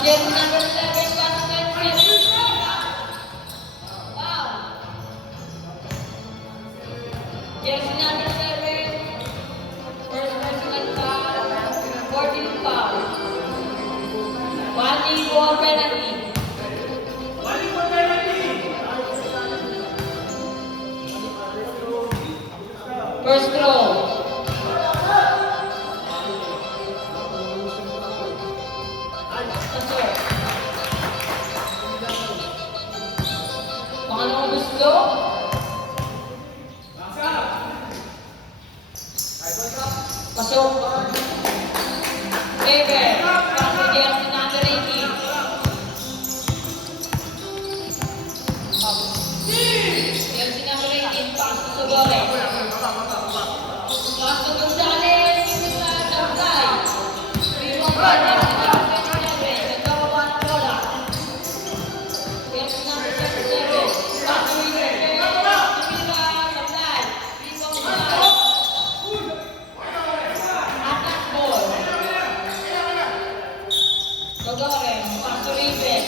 jersey number 7, pasok kay Wow. Jersey number 7, first personal foul, 14 foul. 1 for penalty. First throw. Pangalawang gusto. Pasok. Ever. Pasok jersey number 18. Jersey number 18. Pasok sa Gores. Pasok Gonzales. Sabay. Limong ba. Jersey number 27. Nagkawawa ng bola. Jersey number 37. Pasok Weaver. Tumira. Sabay. Limong ba. Attack ball. Togores. Pasok Weaver.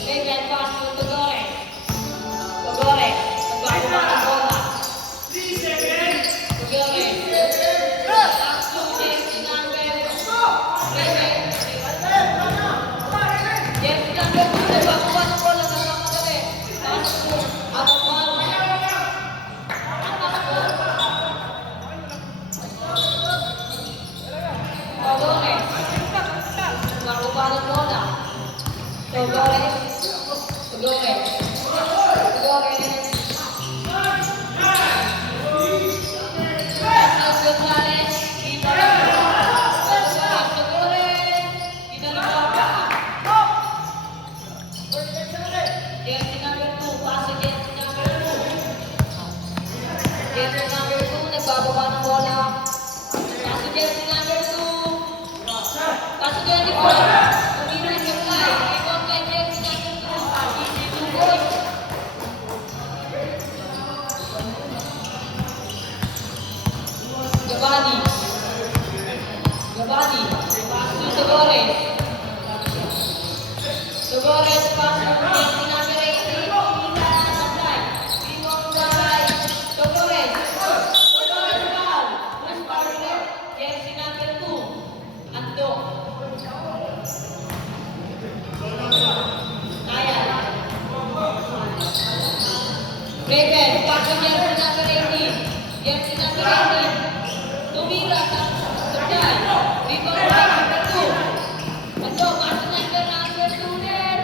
Weaver. Pasok Togores. Togores. Nagkawawa ng bola. Togores. Pasok jersey number 7. Jersey number 2. Nagkawawa ng bola. Nagkamadali. Pasok. Out of bounds. Attack ball. Togores. Nagkawawa ng bola. Togores. Togores. Togores. Pasok Gonzales. Kita lang. Togores. Togores. Pinalipapa. Jersey number 2. Pasok jersey number 2. Jersey number 2. Nagbababa ng bola. Pasok jersey number 2. Pasok jersey 4. Tumira sa fly. Rebound kay jersey number 2. Easy to goal. Gabani. Gabani. Pasok Togores. Togores. Pasok jersey number 18. Tumira sa fly. Rebound kay Togores. Togores foul. Last foul ulit. Jersey number 2. Ando. Ayan. Weaver. Pasok jersey number 18. Jersey number 18. Tumira sa supply. Rebound kay number 2. Ando. Pasok number 2 ulit.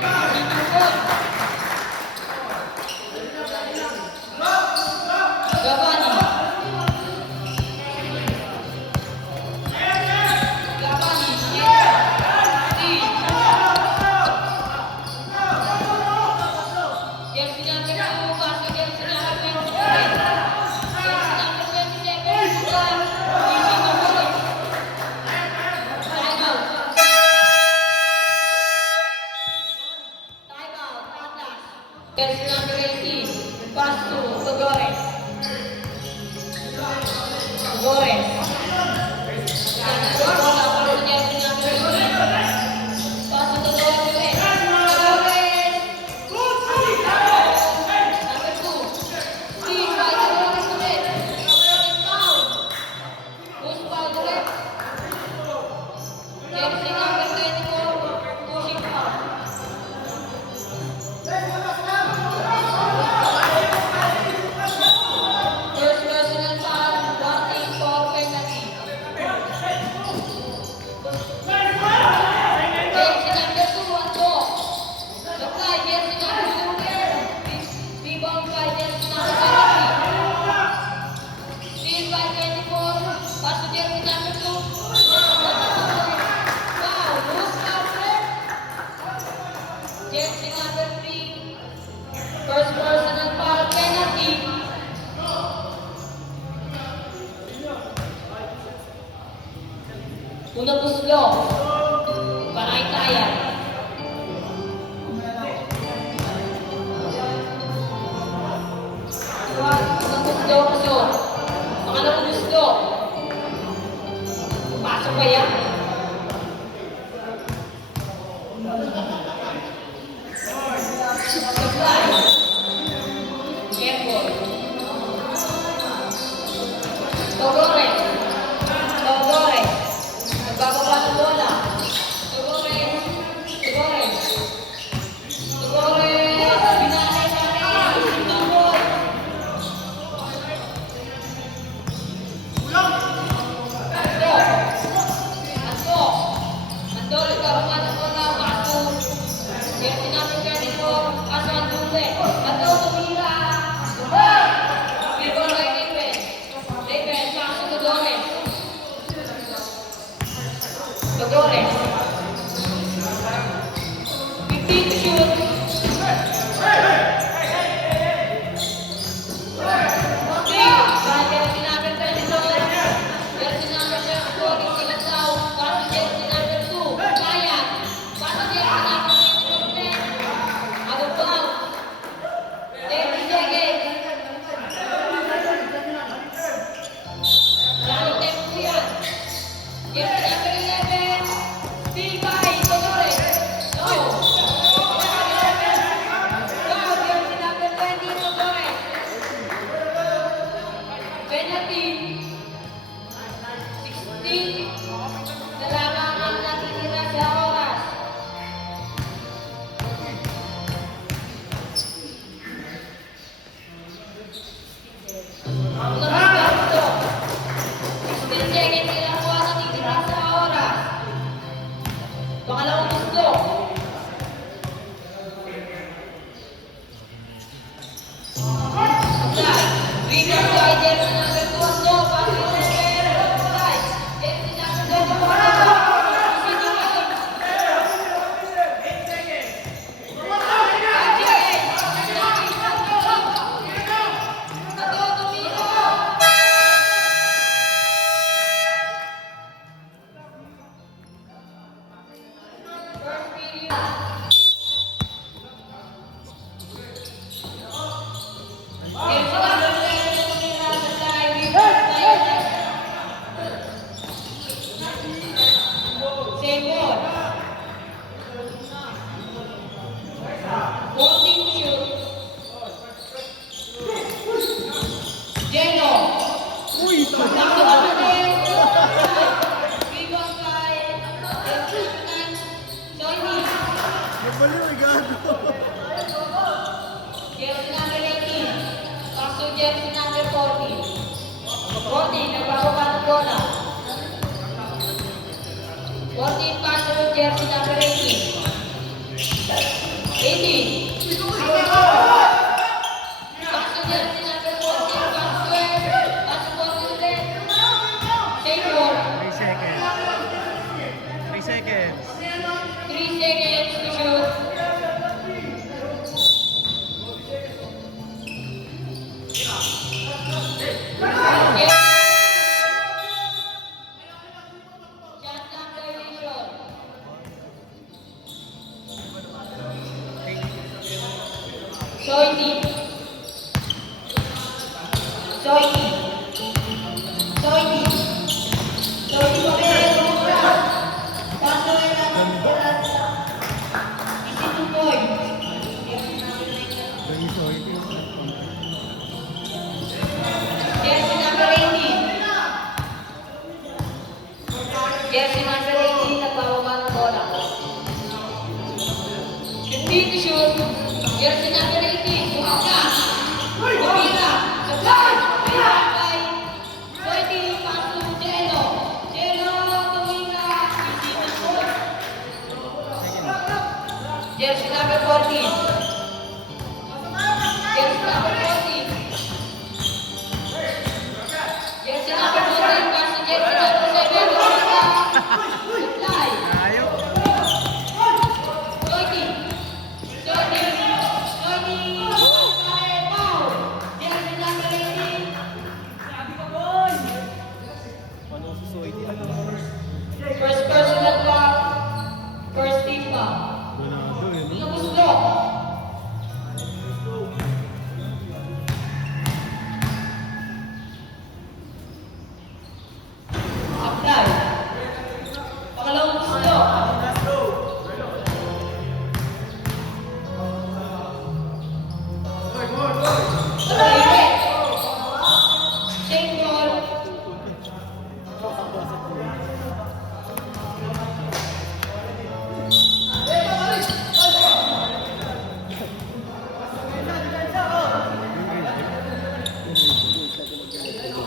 Gabani. Gabani. Jersey number 2. Pasok jersey number 27. Jersey number 27. Bukan. Easy to goal. Time out. Time out. Patas. Jersey number 18. Pass to Togores. Togores. Bola para sa jersey number 18. Pass to Togores ulit. Togores. Number 2. Please, by Togores ulit. Togores foul. Push foul ulit. Jersey number 24. Pushing foul. First personal foul. 1 for penalty. Jersey number 2. Ando. Supply. Jersey number 2. Rebound by jersey number 23. Steal by 24. Pass to jersey number 2. Foul. Loose foul ulit. Jersey number 3. First personal foul penalty. Unang puslo. Panay-tayan. Unang puslo, pasok. Pangalawang puslo. Pasok ba yan? Dogores. 15 to shoot. Jersey number 22. Jersey number 24. Silangaw. Pass to jersey number 2. Bayan. Pass to jersey number 24. Out of bounds. 30 seconds. Lalo tempo yan. Jersey number 11. Still by Dogores. No. Wow, jersey number 20. Dogores. Penalty. 16 na lamang ang natitira sa oras. Ang labas gusto. 16 seconds lang po ang natitira sa oras. Pangalawang gusto. Apply. Rebound by jersey number 2. Pass to jersey number 5. Jersey number 24. Same ball. 14 shoot. Jeno. Nakso na ulit. Rebound by Soini. Baliw, igado. Jersey number 18. Pass to jersey number 14. 14, nagbababa ng bola. 14 pass to jersey number 18. 18. Pass to jersey number 14. Pass to 14 ulit. Same ball. 3 seconds. 3 seconds. 3 seconds to shoot. Yes. Shot clock violation. Soiti. Soiti. Soiti. Soiti Perez. Paso na lang. 52 points. Jersey number 18. Jersey number 18, nagbababa ng bola. 15 to shoot. Jersey number 18, bumaka. Bumira. Supply. Bumira by Soiti. Pass to Jeno. Jeno, tumira. 15 points. Jersey number 14. Jersey number 14. Jersey number 14, pass to jersey number 7. Supply. Ayaw. Soiti. Soiti. Soiti. Foul. Jersey number 18. Ano susuit yan? First personal foul. First team foul. Manado yun. Ano gusto? Apply. Pangalawang gusto. Apply. Same ball.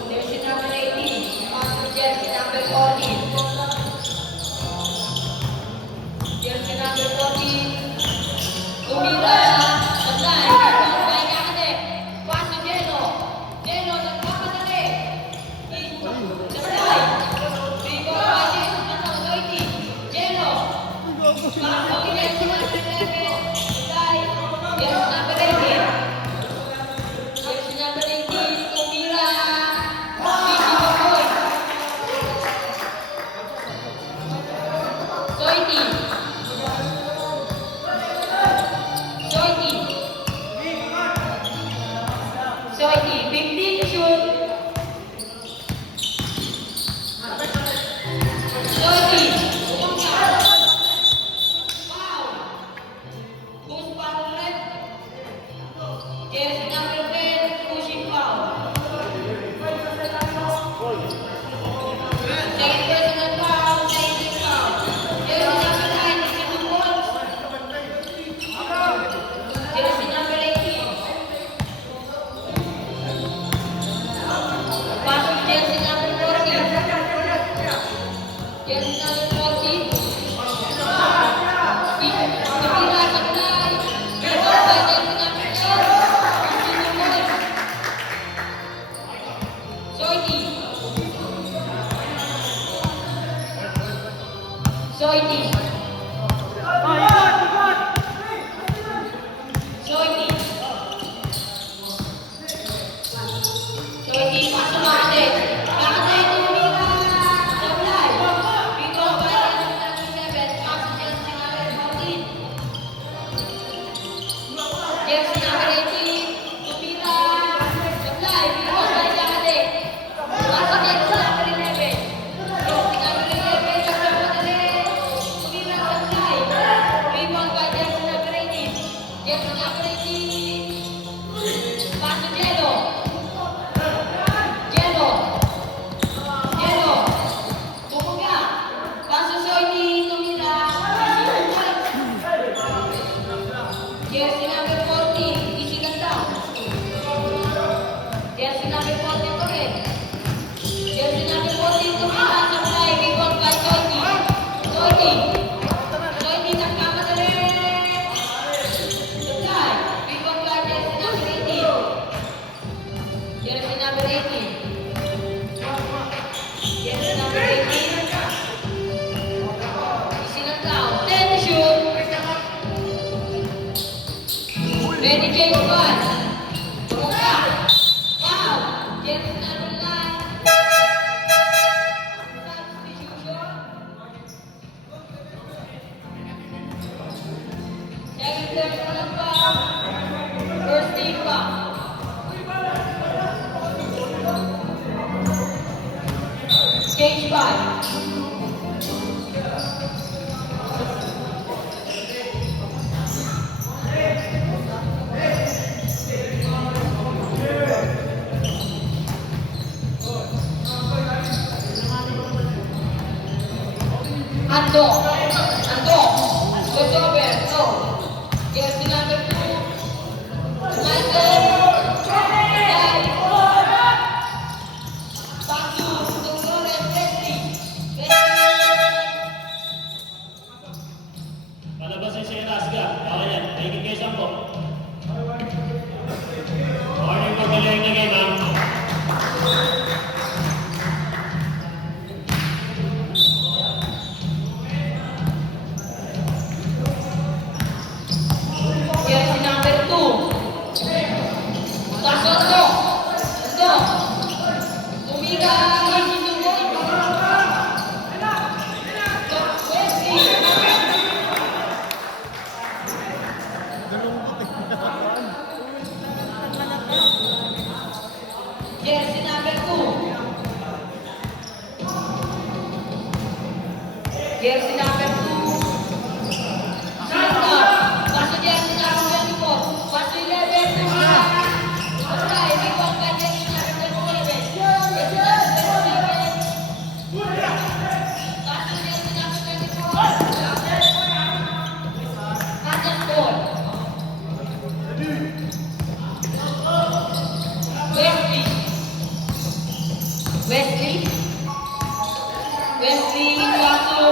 Jersey number 18. Pass to jersey number 14. Soiti, tumangka. Foul. Push foul ulit. Jersey number 10, pushing foul. Second personal foul, chasing foul. Jersey number 9, missing 2 points. Jersey number 18. Pass to jersey number 40. Jersey number 40. Tumira sa kulay. Rebound by jersey number 10. Missing 2 points. Soiti. Soiti. Soiti. Soiti, pasok Makate. Makate, tumira. Sablay. Pick off by jersey number 7. Pass to jersey number 14. Jersey number 18. Tumira. Sablay. Pick off by Makate. Pass to jersey number 11. Jersey number 11. Nagkamadali. Tumira. Sablay. Rebound by jersey number 18. Jersey number 18. Pass to Jello. Jello. Jello. Tumuga. Pass to Soiti. Tumira. Jersey number 40. Easy ganda. Jersey number 40 pa rin. Jersey number 40. Tumira. Sablay. Rebound by Soiti. Soiti. Soiti nagkamadali. Sablay. Rebound by jersey number 18. Jersey number 18. Jersey number 18. Easy lang down. 10 to shoot. Ready, James Bond. Tumuka. Wow. Jersey number 9. Substitution. Second personal foul. First team foul. Change 5. Ando. Goes over. No. Jersey number 2. Michael. Back to Flores. Wesley. Palabasin si Erasga. Bawal yan. Mahigit kayo 10. Warning for delaying the game, ha? Jersey number 2. Pasondo. Ando. Tumira. Easy to point. Wesley. Jersey number 2. Jersey number 2. Santa. Pass to jersey number 24. Pass to 11. Tumira. Sablay. Rebound by jersey number 27. Jersey number 27. Pass to jersey number 24. Kansas ball. Wesley. Wesley. Wesley. Pass to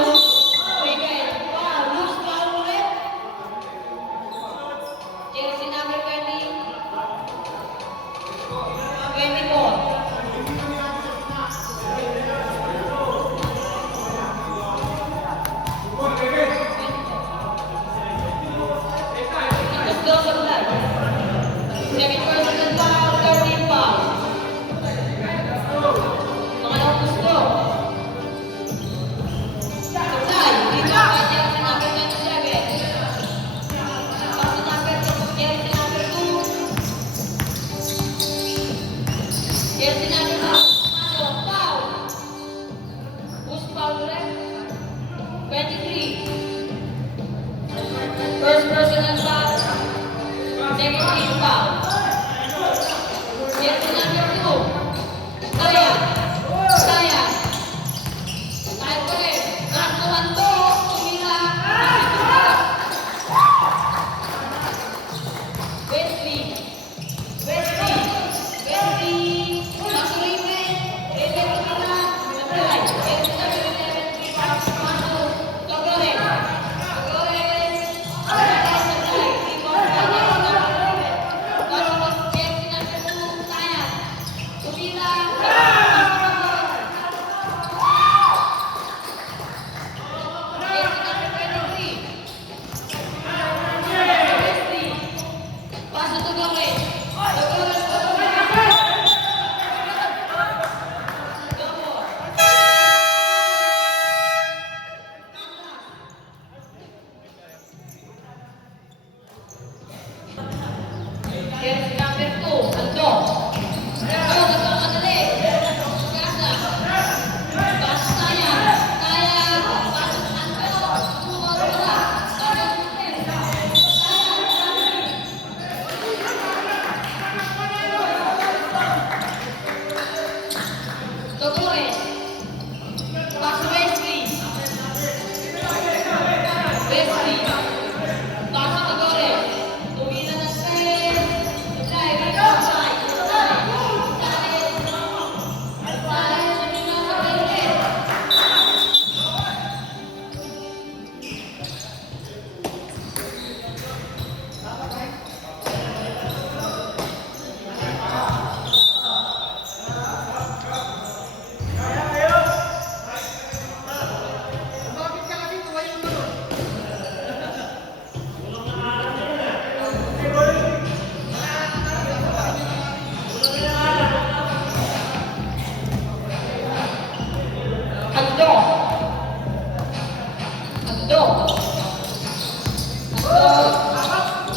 Ando.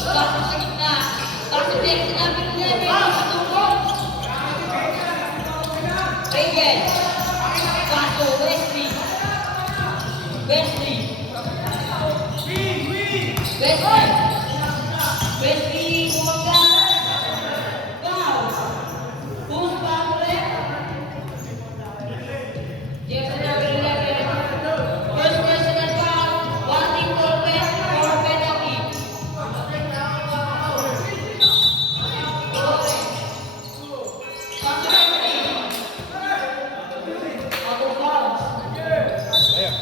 Pasok sa gitna. Pasok jersey number 11. Pasok. Reagan. Pasok Wesley. Wesley. Bumangga. Wow. Who's back left? Jersey number 11. First personal foul. One team for penalty. Auto fouls. Ayan.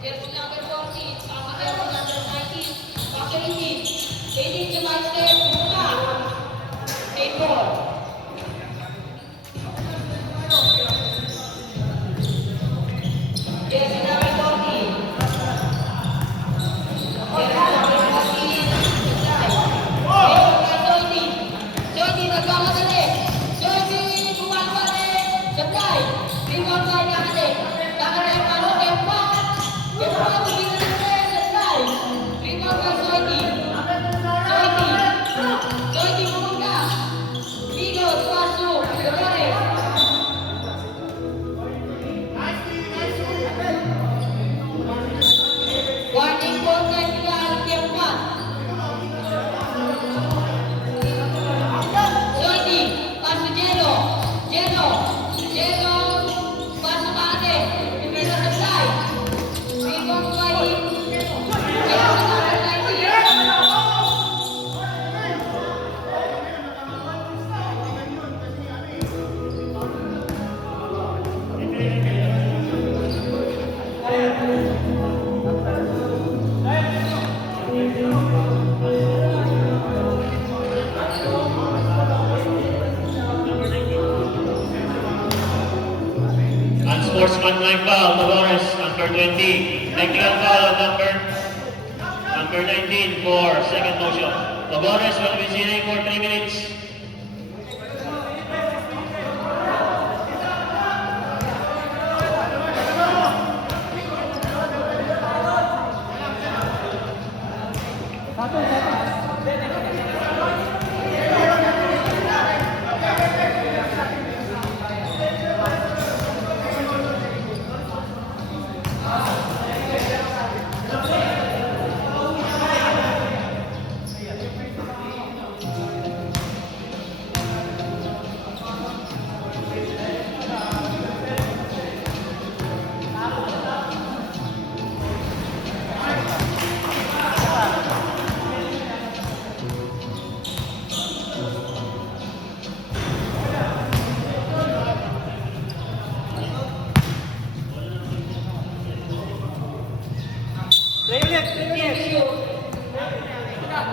Jersey number 14, pasok jersey number 19, pasok 18, 18 to my step, Buka, 8-4. Jersey number 14, Joyce nagmamadali, Joyce bumabalik, supply, rebound by Kakade, Kakade pasok tempat. Unsportsmanlike foul, Dolores, number 20. Technical foul on number 19 for second motion. Dolores will be sitting for 3 minutes.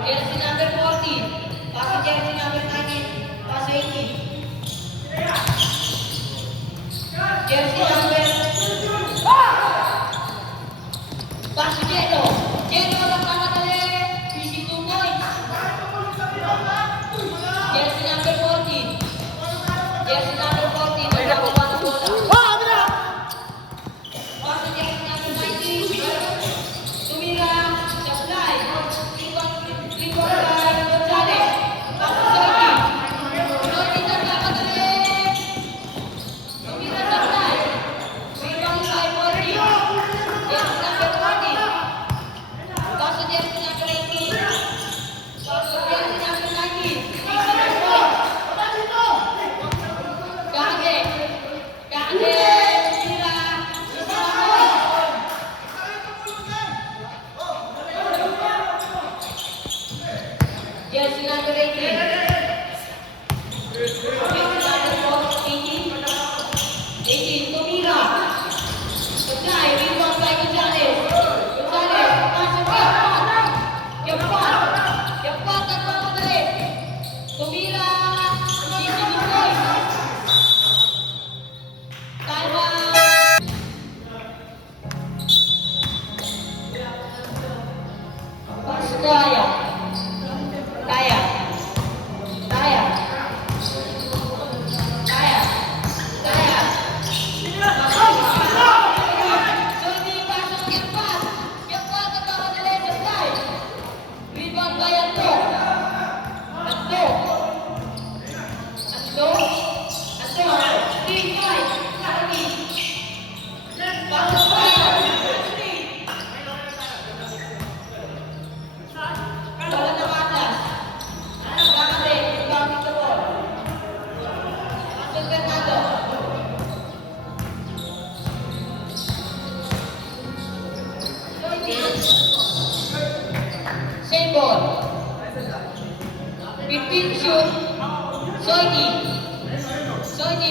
Jersey number 14, pasok jersey number 19, pasok 18. Jersey number pasok Jeno. Jeno nagmamadali, PC 2 points. Jersey number 14, jersey number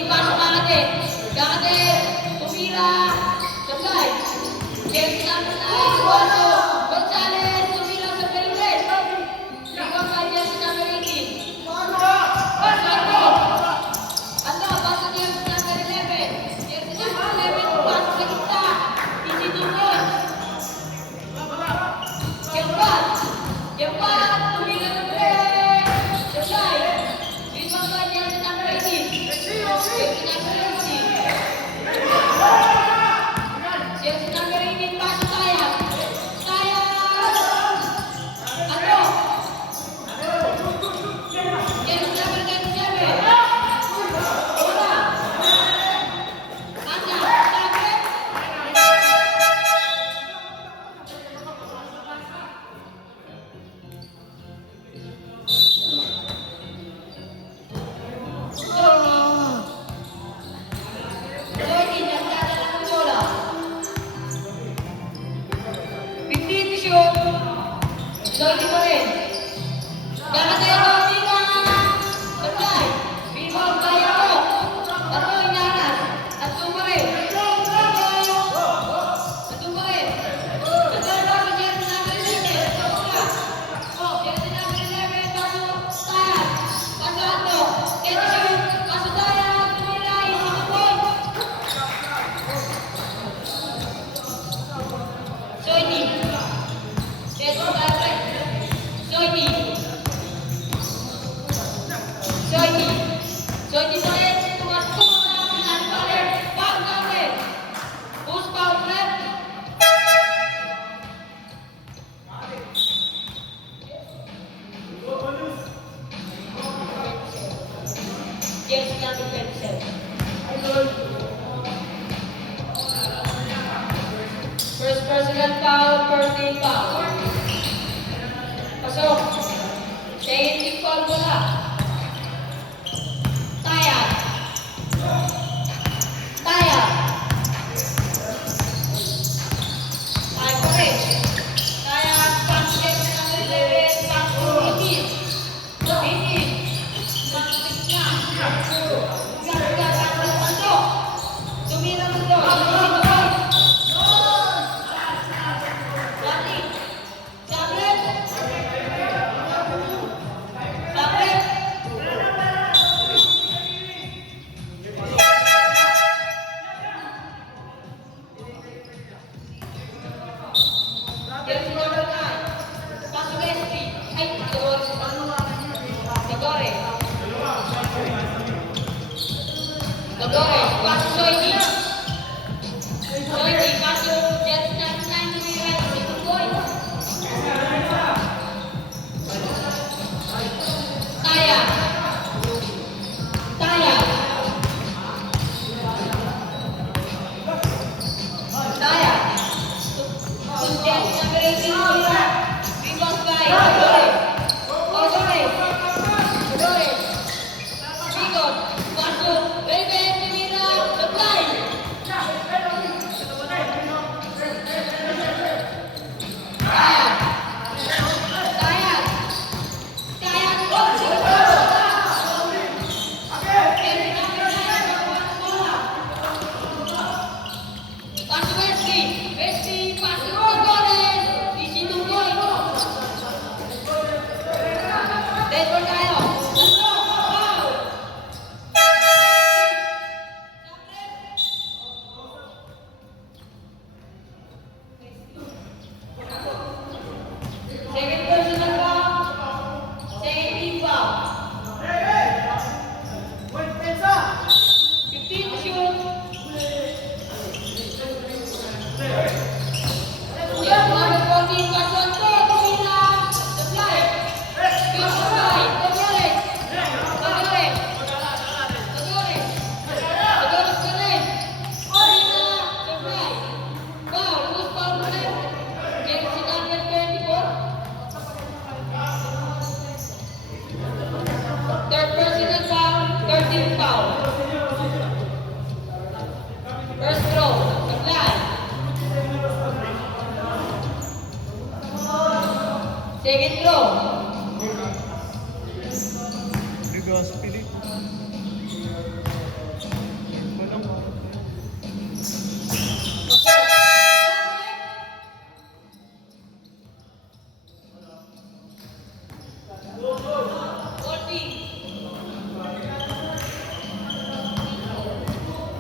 pasok natin. Natin, tumira. Sabay. Jersey number 9, Waldo Gonzalez, tumira sa perimet. Rebound by jersey number 18. Ano, pasok jersey number 11. Jersey number 11, pasok sa gitna. Easy to run. Jempat, tumira sa perimet. Sabay. Rebound by jersey number 18. Jersey number 18. Jersey number 18, pasok Sayang. Sayang! Ano? Jersey number 27. Bola. Anda, target. Jordi, nagdadala ng bola. 15 to shoot. Jordi pa rin. Dati Jordi na. Sabay. Rebound by Ato. Ato inaras. Ato pa rin. Ato pa rin. Ato pa jersey number 11. Jersey number 11. Pasok Sayang. Pasok Ato. Get to shoot. Pasok Sayang. Tumira. Easy to point. Soini. Jersey number 11. Soini. Soini. Soini pa rin. Tumakbo na pinali pa rin. Foul na rin. Who's foul red? Jersey number 27. First personal foul, first team foul. Pasok. Second foul bola. Sayang. Sayang. Sayang pa rin. Sayang, pass jersey number 11, pass to 18. 18. Pass to gitna. Gagawin ang pasok. Tumira mo doon. Easy to point. Sabret. Sabret.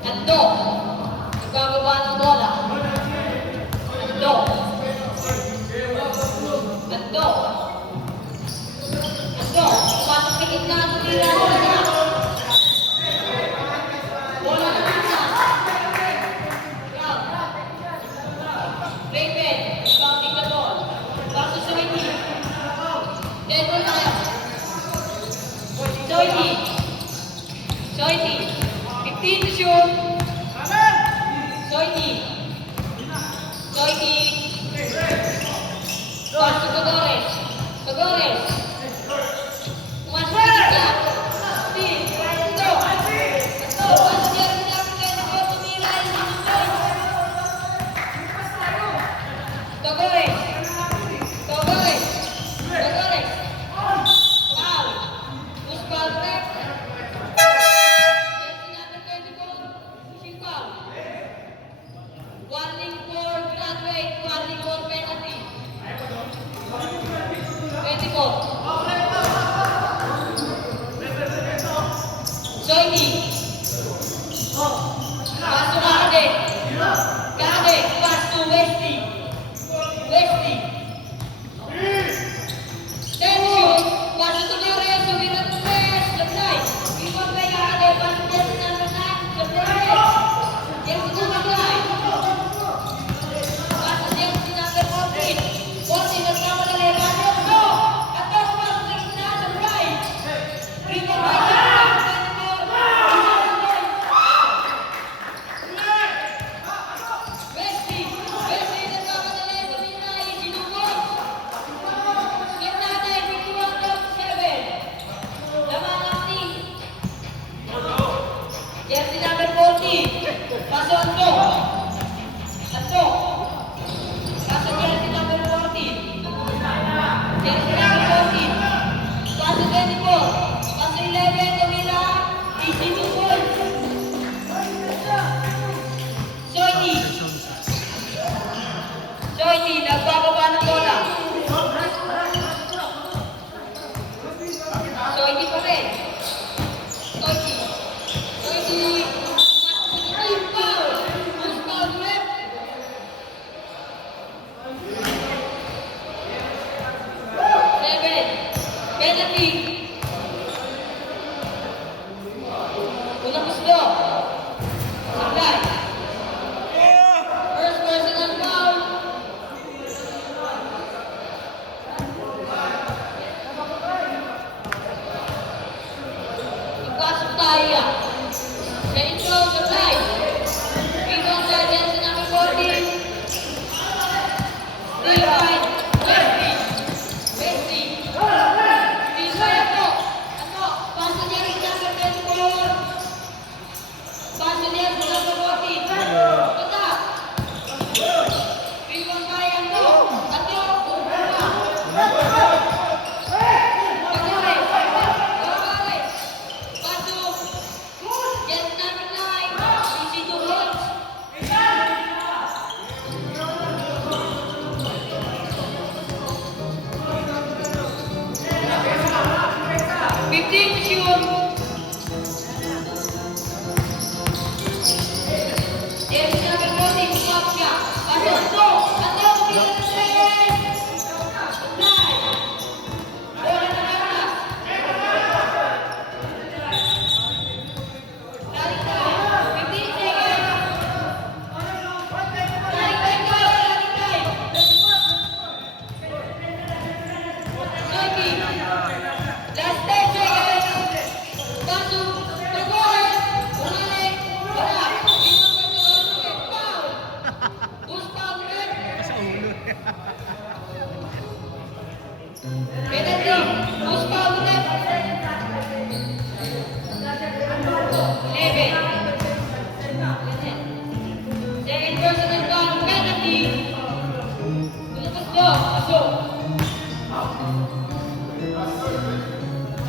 Ando. Nagbababa ng bola. Ando. Ando. Ando. Pasok sa gitna. Tumira. Bola na. Bola na gitna. Raven. Bounting the ball. Pasok sa gitna. Dead ball tayo. Soiti. Soiti. 15 to shoot. Soiti. Soiti. Pasok sa Gores. Sa Gores. Pumasok sa gitna. Speed. Ito. Ito. Pasok yan. Ito. Tumira. Sa Gores. Sa Gores. Sa Gores. Foul. Who's foul, ref? Jersey number 24, pushing foul. Warning for graduate, warning for penalty. 24. Soiti. Pass to Gade. Gade, pass to Westy. Westy. Then shoot. Pass to Torres, so we got the press. The fly. We got by Gade, pass to Jersey number 9. The press. Jersey number 9. Pass to Jersey number 14. 14, nagkamadali. Pass to Ando. Ando, pass to the gitna, the fly. Rebound by Gade. Westy. Westy, nagkamadali. Tumira, isinugod. Skip natin, 51-7. Lamanati. Jersey number 40. Paso Ando. Ando. Paso jersey number 40. Jersey number 40. Paso 24. Paso 11. Tumira. Easy to goal. Soiti. Soiti, nagbababa ng bola. Soiti pa rin. Soiti. Soiti. Team foul. Who's foul, ref? Seven. Penalty. Unang gusto. Sablay. First personal foul. Ipasok tayo. Sa intro, sablay. Rebound sa jersey number 14. Still right. Westy. Westy. Still right ako. Ako. Pass to jersey number 24. Pass to jersey number 14. Ito. Rebound by Ando. Ando. Jersey number 9. Easy to watch. 15 to shoot. Jersey number 14, stop siya. Paso Ando. Ando, kumila ng second. Apply. Bola na lakas. Tarik tayo. 15 seconds. Tarik tayo. Soiti. Last 10 seconds. Paso. Tagores. Bumalik. Wala. Dito pa sa foul. Who's foul, ref? Penalty. Who's foul, ref? 11. Second personal foul, penalty. Lumabas do. Pasok.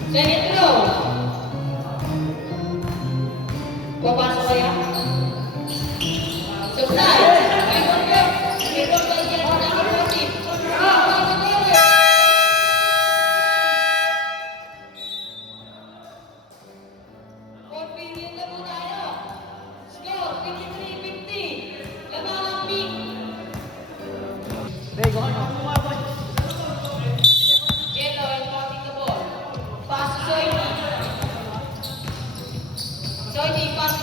Second throw. Papasok kaya? Supply. Rebound back. Rebound by jersey number 14. Rebound by Gores. Fourth period na po tayo. Let's go.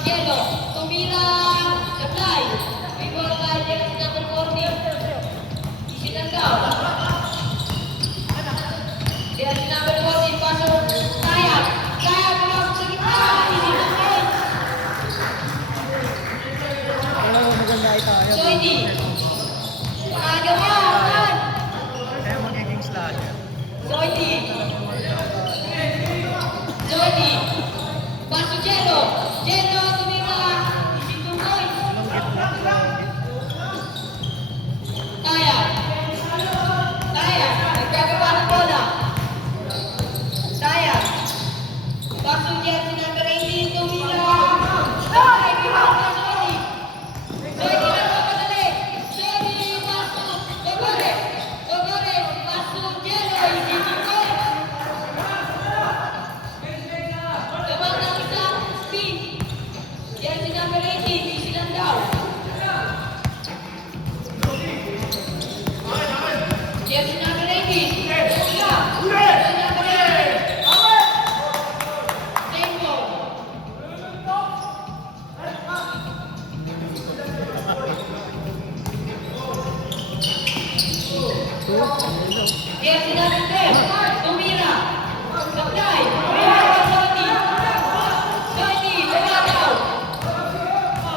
Yelo. Tumira. Supply. Ball by jersey number 40. Isilandaw. Jersey number 40. Pasok. Kaya. Kaya pumasok sa gitna. Isilandaw. Maganda ito. Soidi. Pangagawan. Kaya magiging slasher. Soidi. Soidi. Pasok Jelo. Jelo tumira. Isituloy. Kaya. Kaya. Nagkagawa ng bola. Kaya. Pasok jersey number 18. Tumira. Ay, bibang na Soidi. Soidi nagpapadali. Soidi pasok. Dogore. Dogore. Pasok Jelo. Isituloy. Gabang ng isang spin. Jersey number 18. Isilandaw. Jersey number 18. Jersey number 18. Tempo. Jersey number 10. Tumira. Supply. Soidi. Soidi. Lumataw.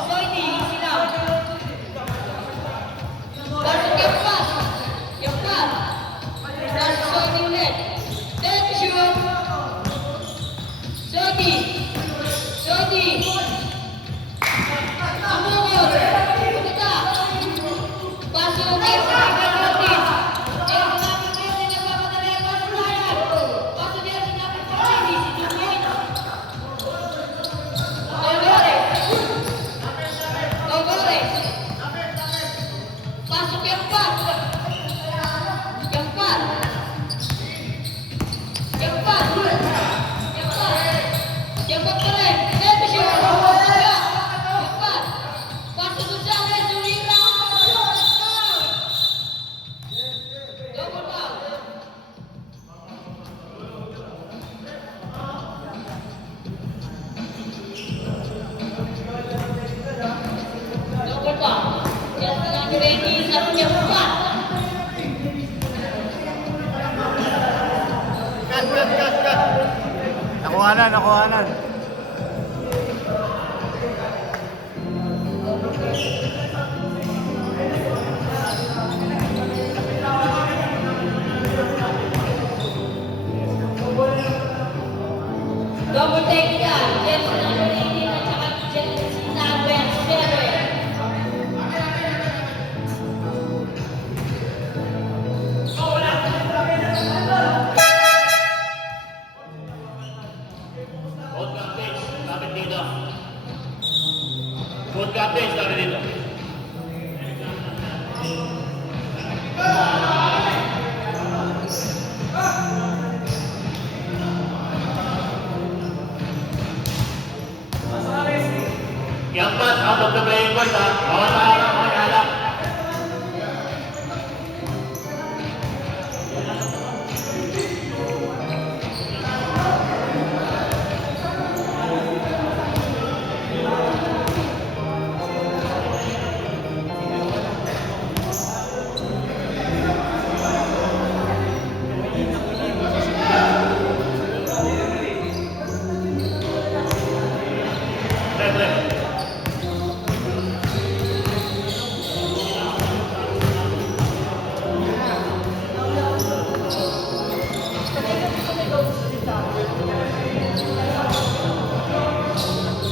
Soidi. Isilaw. Pasok Yampas. Yampas. Pasok Soidi ulit. Take shoot. Soidi. Soidi. Amungod. Pumunta. Pasok jersey number 14. Jersey number 14 nagpapadali ang pasok Ryan. Pasok jersey number 14. Isituloy. Dogore. Dogore. Pasok Yampas. Yampas. Yampas. Yampas. Yampas pa rin. Take shoot. Yampas. Pasok Gonzales. Tumira. Double foul. Double foul. Jersey number 18 sa Yampas. Cut. Nakuhanan. Double take yan. Jersey number 18 at saka jersey number 7. Both captains, lapit dito. Both captains, lapit dito. Yampas, out of the playing court, ha? Bawal na harap, maghalap.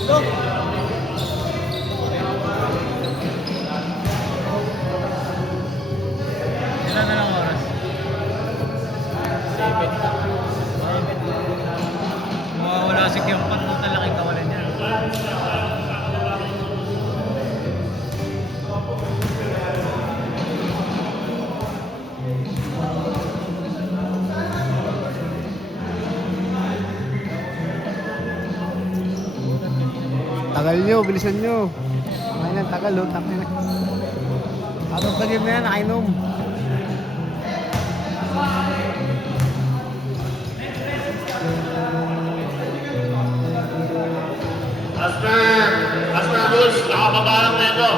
Left. Ilan na lang oras? 7. Mawawala si Kyampan. Ang laking kawalan niya. Tagal nyo, bilisan nyo. Ay nang tagal oh, takin na. Out of the game na yan, nakainom. Last As per rules, nakababalang na ito.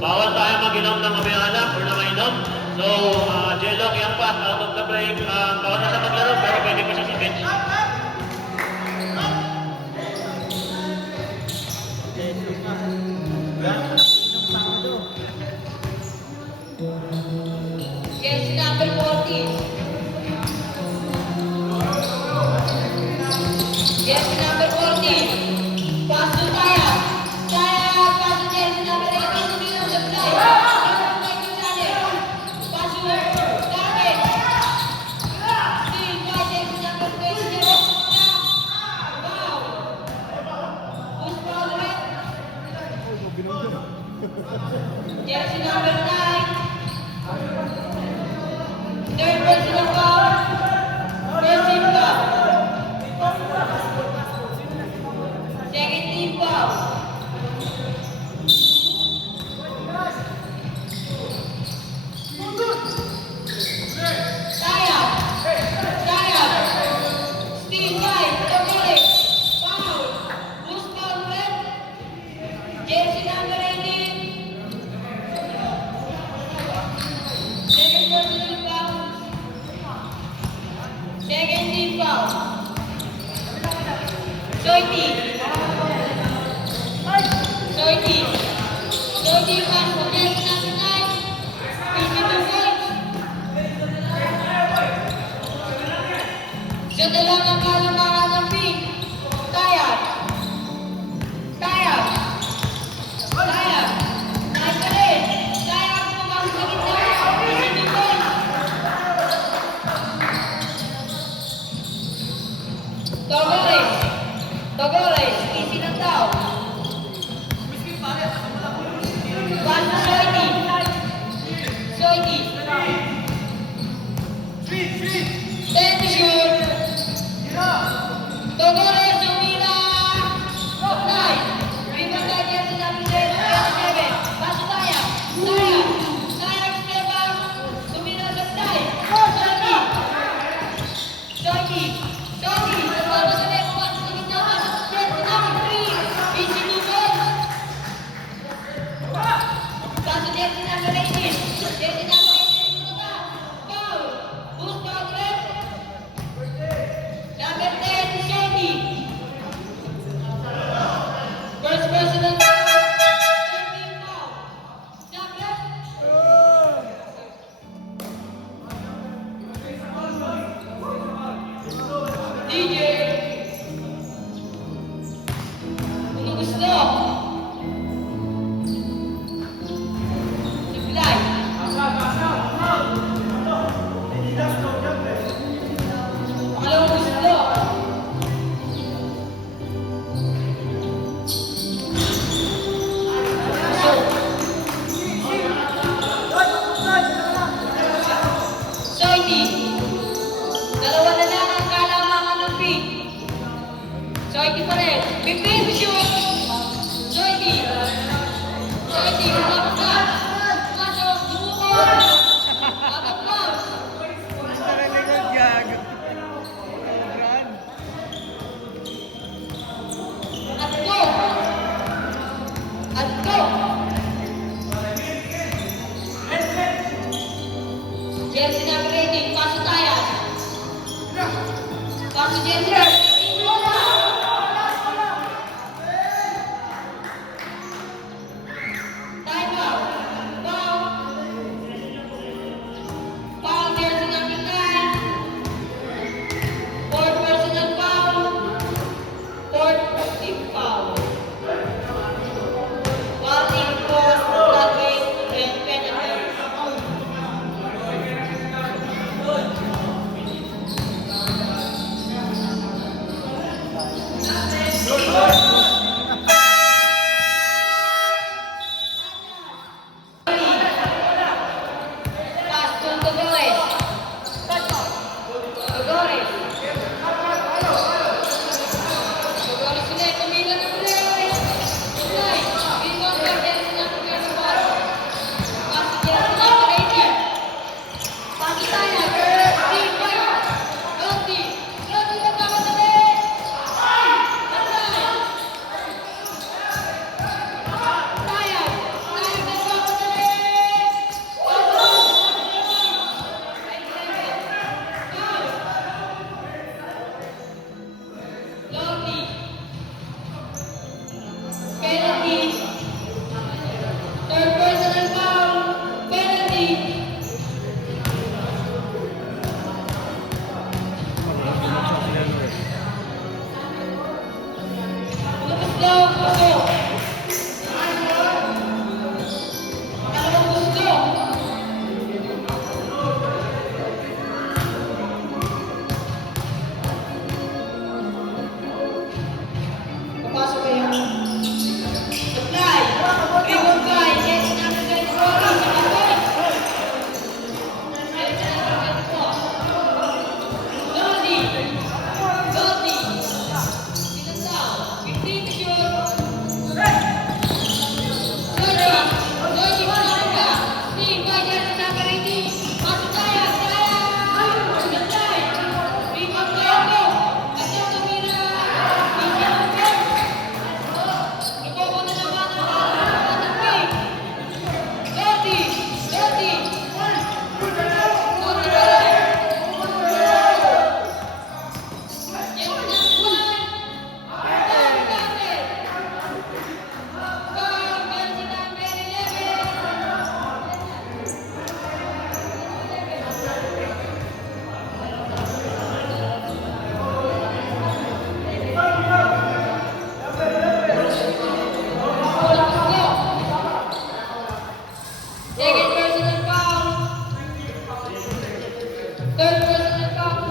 Bawal tayo mag-inom ng may alak or na mainom. So, Jelok, yan pa, out of the break. Bawal na siya maglaro, pero pwede pa siya sa bench. Jersey number 40. Jersey number 40. Pass to Taya. Taya, pass to jersey number 18. Tumingin sa fly. Pass to target. Still by jersey number 20. Wow. Push ball red. Jersey number 9. Third personal foul. First team foul. Second team foul. Taya. Taya. Steve White. Togole. Foul. Who's foul red? Jersey number 18. Second personal foul. Second team foul. Soiti. Soiti. Soiti pass for jersey number 9. 52 points. Sa dalawang kalumangan ng pink. Taya. Taya. Taya. Tayo pa rin. Taya ang pumasok sa gitna. 52 points. Togores. Togores. Easy ng tao. Pass to Soiti. Soiti. 10 to shoot. Togores umira. Offline. Rebound by jersey number 27. Pass to Taya. Taya. Taya step out. Tumira sa fly. Soiti. Soiti. Soiti. Nagbago sa left. Pass to gitna. Pass to jersey number 3. Easy to goal. Pass to jersey number 18. Jersey number 18 to the back. Foul. Who's foul red? Number 10 is Soiti. First personal foul. Third team foul. Stop left. DJ. Kung gusto. Supply. Pangalawang gusto. Soiti. Dalawa na lang ang kalamangan ng pink. Soiti pa rin. 15 to shoot. Soiti. Soiti. Kapag ka. Pasok. Bumukol. Out of bounds. At go. At go. Jersey number 18. Pass to Taya. Pass to jersey number 18. Time out. Foul. Foul jersey number 9. Fourth personal foul. Fourth team foul. Warning for flag and penalty. Dalawang puso. Dalawang puso. Papasok kayo. Supply. Rebound guy. Jersey number 24. Sa kapon. Jersey number 24. Lodi. Lodi. Sinandaw. 15 to shoot. Lodi. Lodi Mananga. Steve by jersey number 18. Pasok kaya. Supply. Rebound guy ako. Ito tumira. Easy number. Ikaw na naman ang pig. Lodi. Lodi. Lodi tayo. Yung nagpuan. Foul natin. Foul, jersey number 11. Walang puso. Second personal foul. Third personal foul.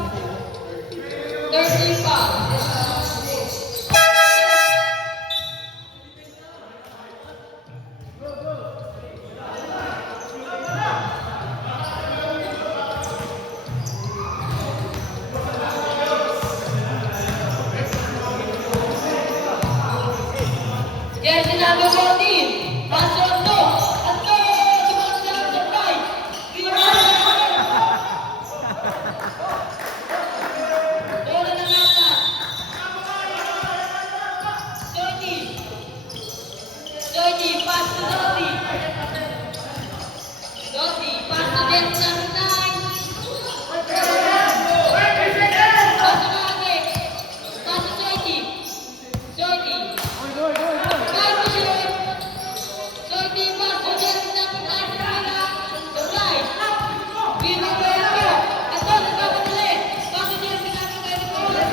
13 foul. Jersey number 14. Paso Anto. Anto. Sumunod sa supply. Bola na nata. Soiti. Soiti. Pass to Lodi. Lodi. Pass to jersey number 9. Pass to Lodi. Pass to Soiti. Soiti. Guys, shoot. Soiti pass to jersey number 9. Supply. Rebound by Anto. Anto, nagpapadali. Pass to jersey number 24.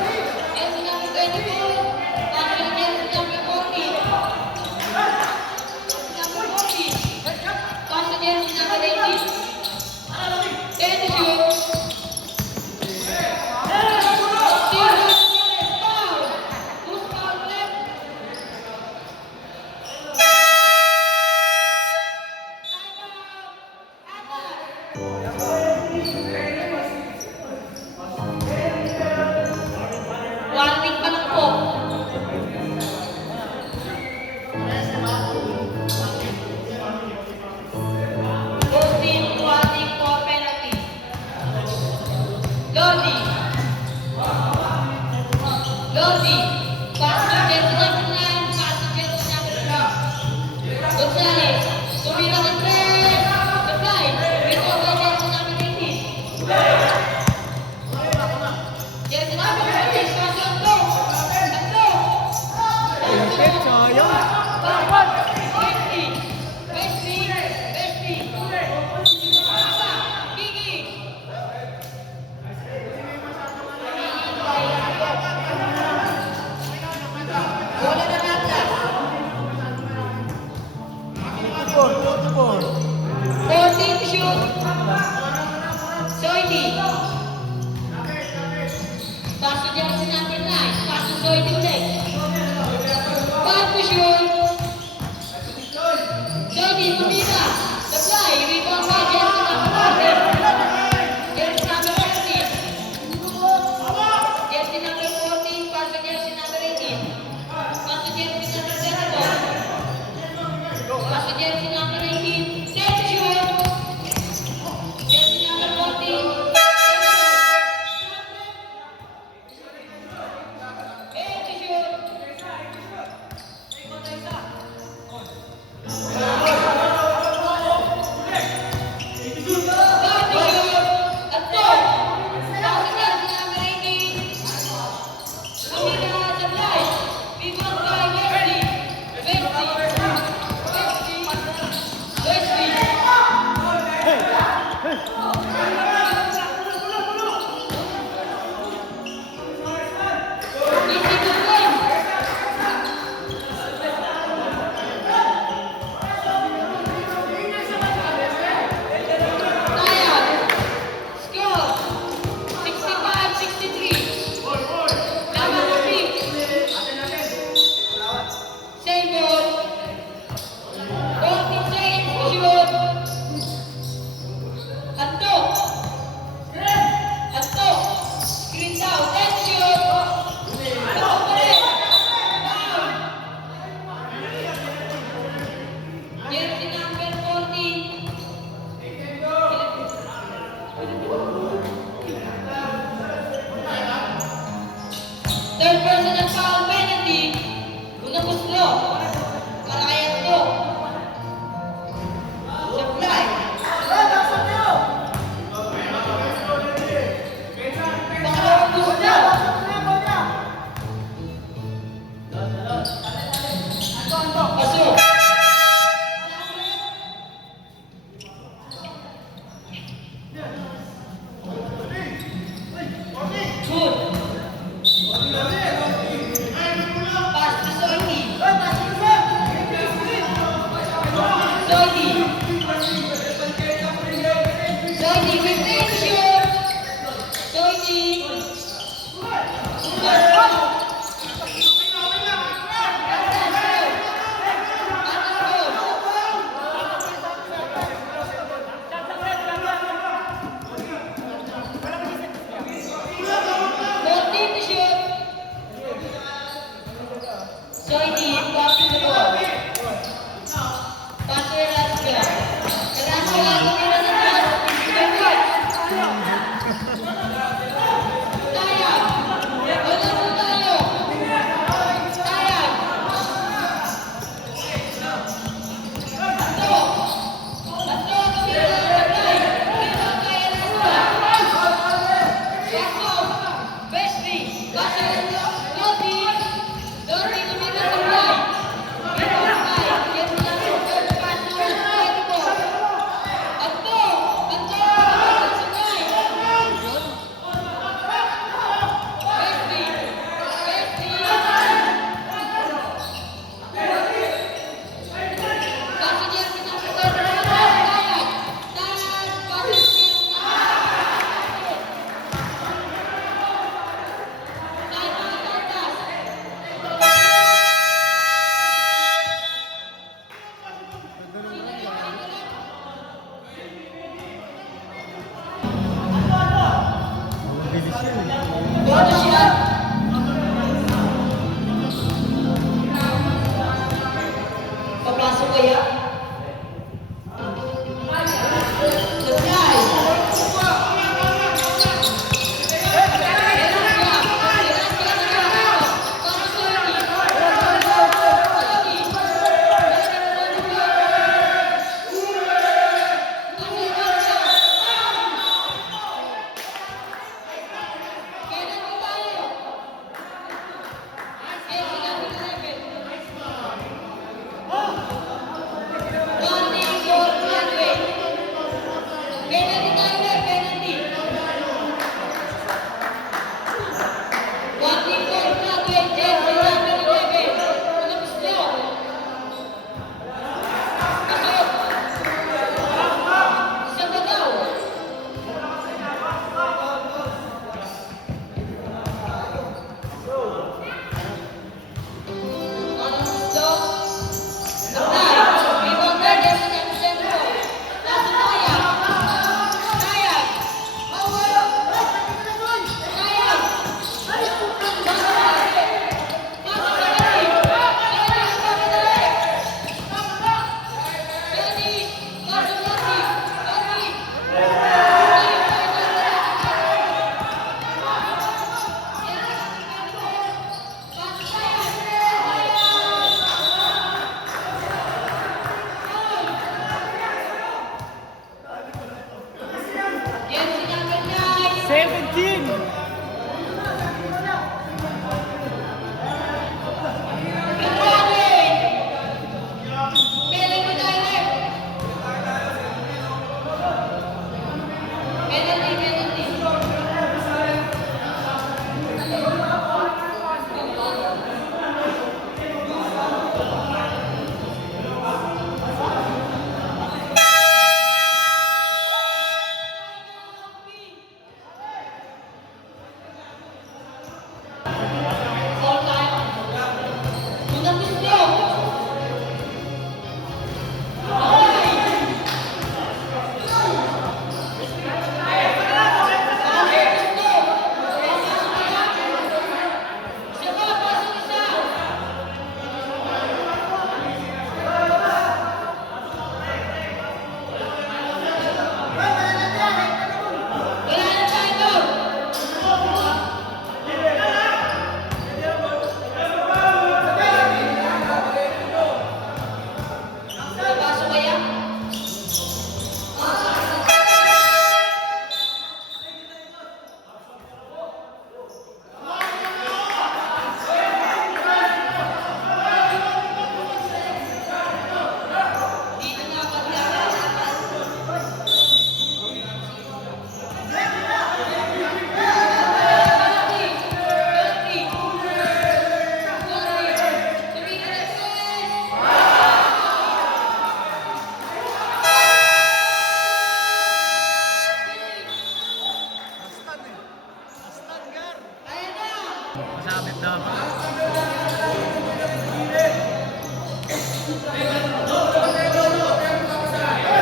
Jersey number 24. Pass to jersey number 14. Number 14. Pass to jersey number 18. 10 to shoot. Zero. Foul. Who's foul left? Warning pa lang po. Both team warning for penalty. Lodi. Lodi. Pass to jersey number 9. Pass to jersey number 3. Gonzales. Tumira ng 3. Supply. Rebound by jersey number 18. Jersey number 14. Pass to Anto. Anto. Perfect, sayang. Wesley. Wesley. Wesley. Apa? Gigi. Bola na nata. Four. 14 to shoot. Soiti. Pass to jersey number 9. Pass to Soiti ulit. 5 to shoot. Soiti, tumira. Supply. Rebound by jersey number 14. Jersey number 13. Jersey number 14. Pass to jersey number 18. Pass to jersey number 34. Pass to jersey number 18. 10 to shoot. Jersey number 14. 8 to shoot. Pasok. Shoot. Pass to Soiti. Soiti. Soiti, quick shoot. Soiti. Soiti, passing the ball. Pass to Erasca. Erasca, tumira sa taas. Defense. Sayang. Wala po tayo. Sayang. Bato. Bato, tumira sa patay. Tumira kay Erasca. Bato. Wesley. Pass to Erasca. Lodi. Lodi, tumira sa patay. Bilis yun. Boto siya. Papasok kaya?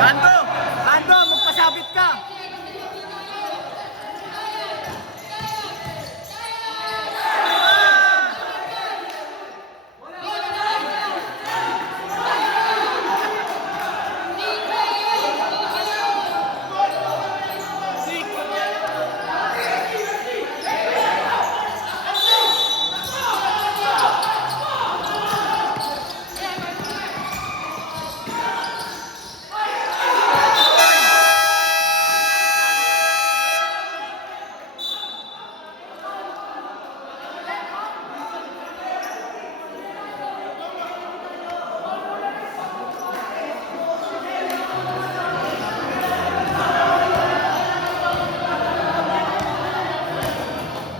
Lando! Lando, magpasabit ka!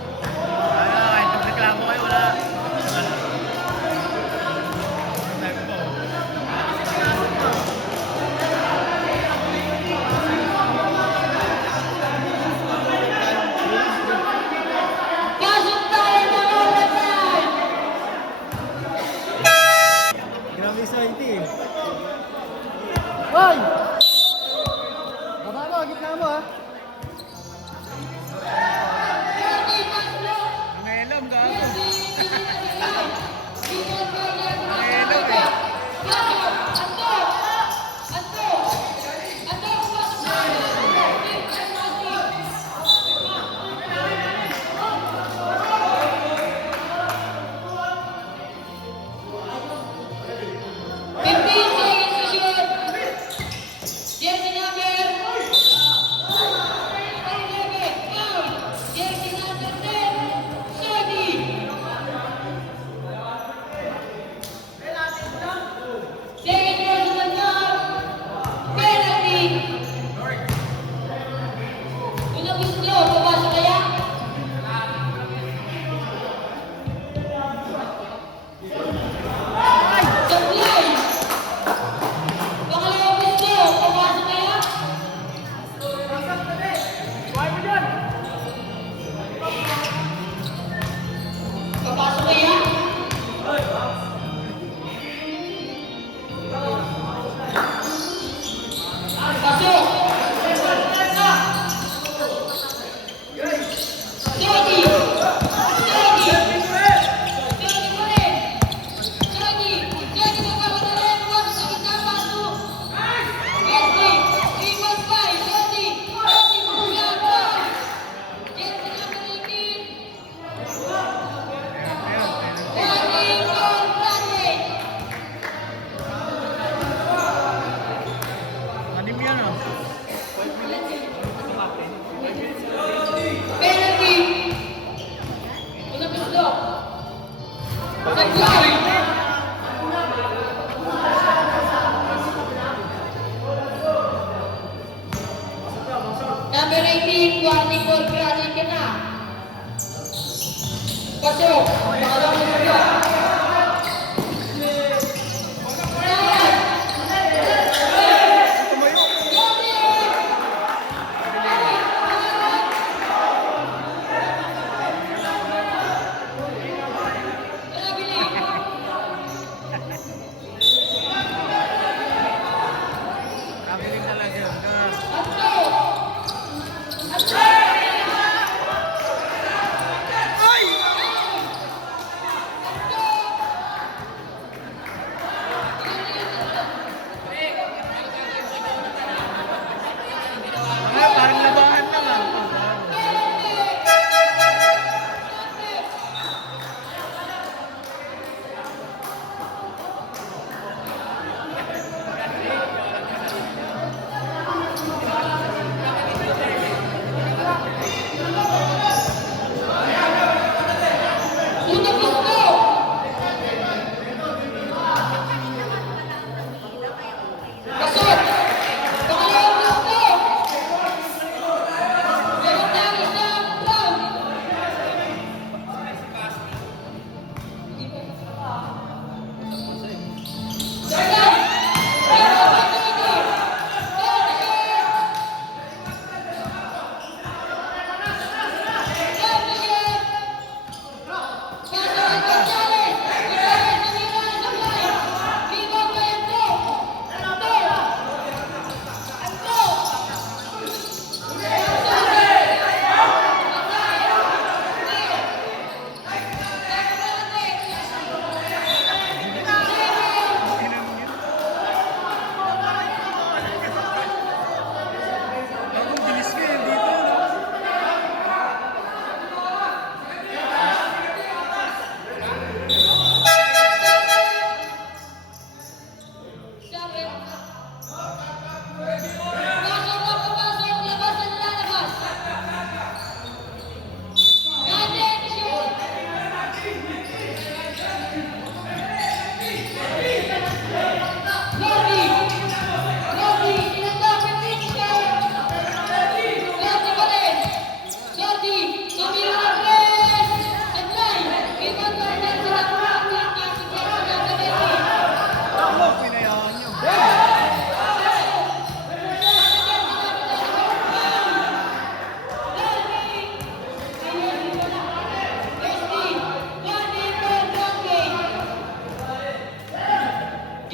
Kahit reklamo kayo, wala. Time po. Pasok tayo mga overtime! Grabe sa IT eh. Hoy! Baba mo, gitna mo ha. Ang elam, gago. Ang elam eh. Papasok kaya? Pasok! Sodi! Sodi! Sodi pa rin! Sodi! Sodi magkakatalan! Huwag sa gitna, pasok! Sodi! 3-1-5! Sodi! Sodi! Mula! Jersey number 18! Warning on Broadway! Anim yan ah. Penalty! Unang gusto! Saglay! Number 18, warning ball, graduate ka na. Pasok! Pangalawang gusto! Grabe rin talaga yun.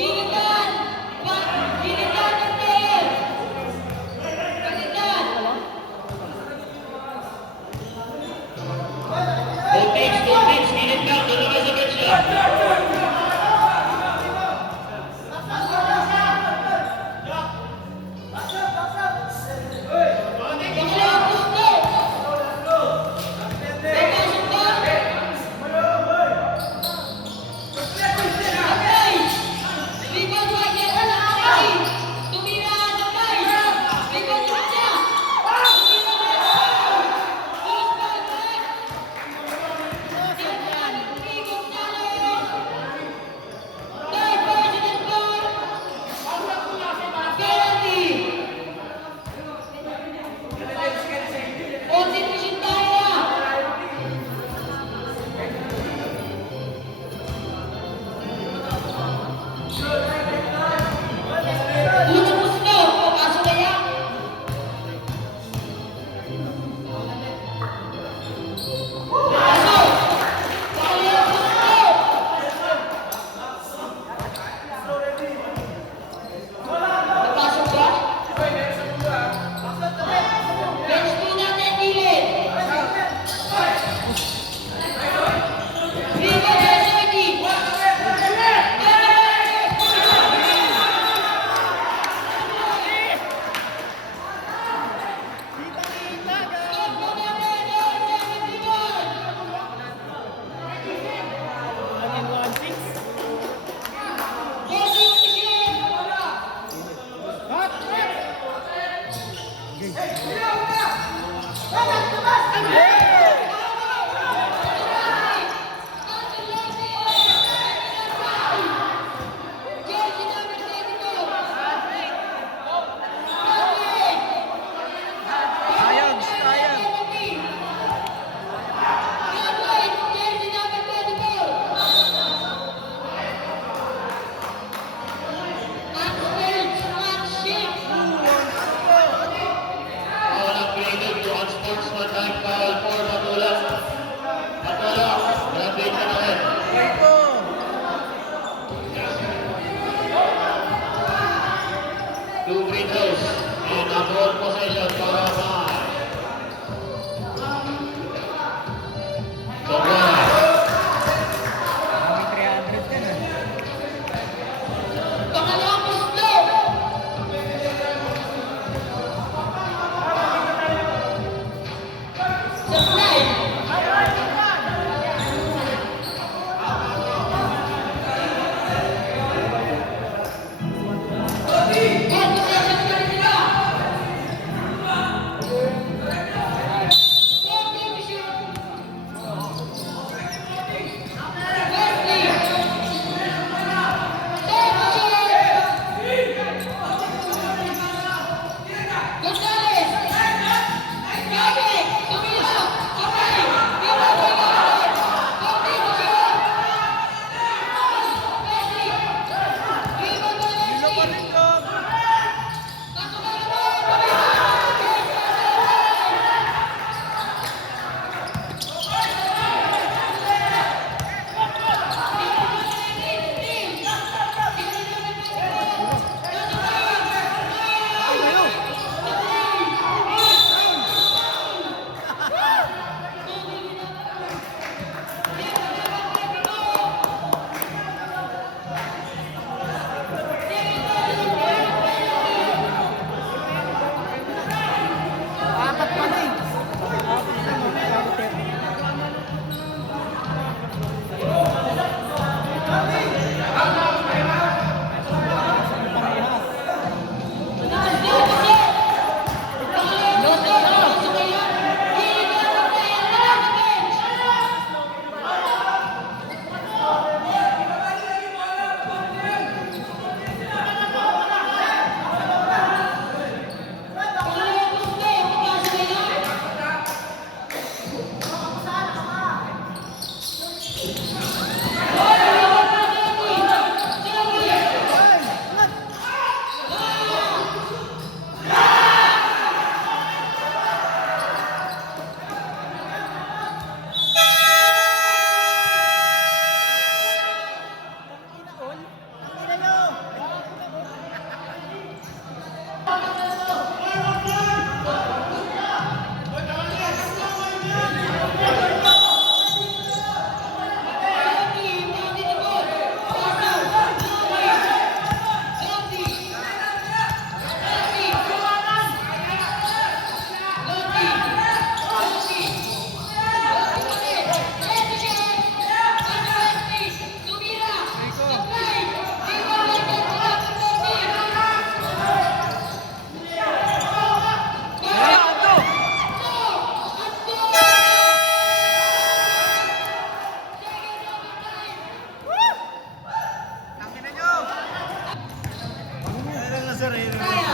Pilitan! Pilitan ng player! Pilitan! Two teams, minute lang, doon naman sa bench lang. Pangalawang gusto! Papasok ba? Sabay! Rebound wider na nakakay! Tumira ang sabay! Rebound siya! Tumira na sabay! Pulos ba ang back? Tinatawag ng Free Gonzalez! Third personal foul! Penalty! Constitution tayo na! Unang gusto, kaso kaya? Kaso! Pangalawang gusto! Napasok ba? Bench po natin, Dylan! Viva Becerri! Jersey number 34! Sayang, sayang. Godwin, jersey number 24! Max Welch, Max Schick! Foul ang created to unsportsmanlike foul for Matula. Matula, grabe ka na rin. Ito. Two greenhouse and a ball possession para Mahal. Sobra. May 300 ka na. Pangalawang gusto! Supply! Ball possession pa rin nila! sir eh. Kaya.